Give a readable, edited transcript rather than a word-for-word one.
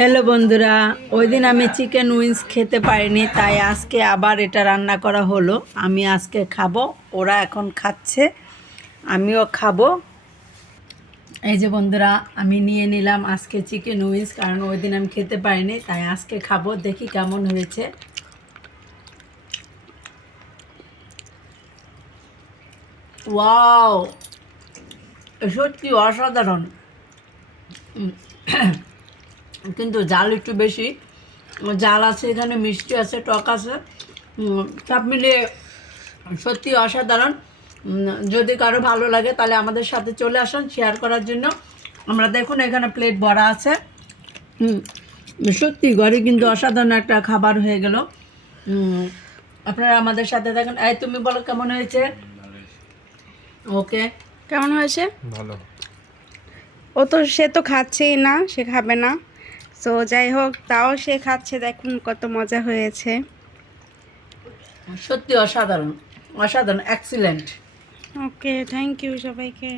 Hello বন্ধুরা, ওই দিন আমি চিকেন উইংস খেতে পারিনি, তাই আজকে আবার এটা রান্না করা হলো। আমি আজকে খাবো, ওরা এখন খাচ্ছে, আমিও খাবো। এই যে বন্ধুরা, আমি নিয়ে নিলাম আজকে চিকেন উইংস, কারণ ওই দিন আমি খেতে পারিনি, তাই আজকে খাবো। দেখি কেমন হয়েছে। ওয়াও, সত্যি অসাধারণ। কিন্তু জাল একটু বেশি, জাল আছে এখানে, মিষ্টি আছে, টক আছে, সব মিলিয়ে সত্যি অসাধারণ। যদি কারো ভালো লাগে তাহলে আমাদের সাথে চলে আসুন শেয়ার করার জন্য। আমরা দেখুন এখানে প্লেট ভরা আছে। সত্যি ঘরে কিন্তু অসাধারণ একটা খাবার হয়ে গেল। আপনারা আমাদের সাথে দেখুন। এই তুমি বলো কেমন হয়েছে? ওকে, কেমন হয়েছে? ভালো। সে তো খাচ্ছেই না, সে খাবে না। সো যাই হোক, তাও সে খাচ্ছে, দেখুন কত মজা হয়েছে। সত্যি অসাধারণ, অসাধারণ, এক্সিলেন্ট। ওকে, থ্যাংক ইউ সবাইকে।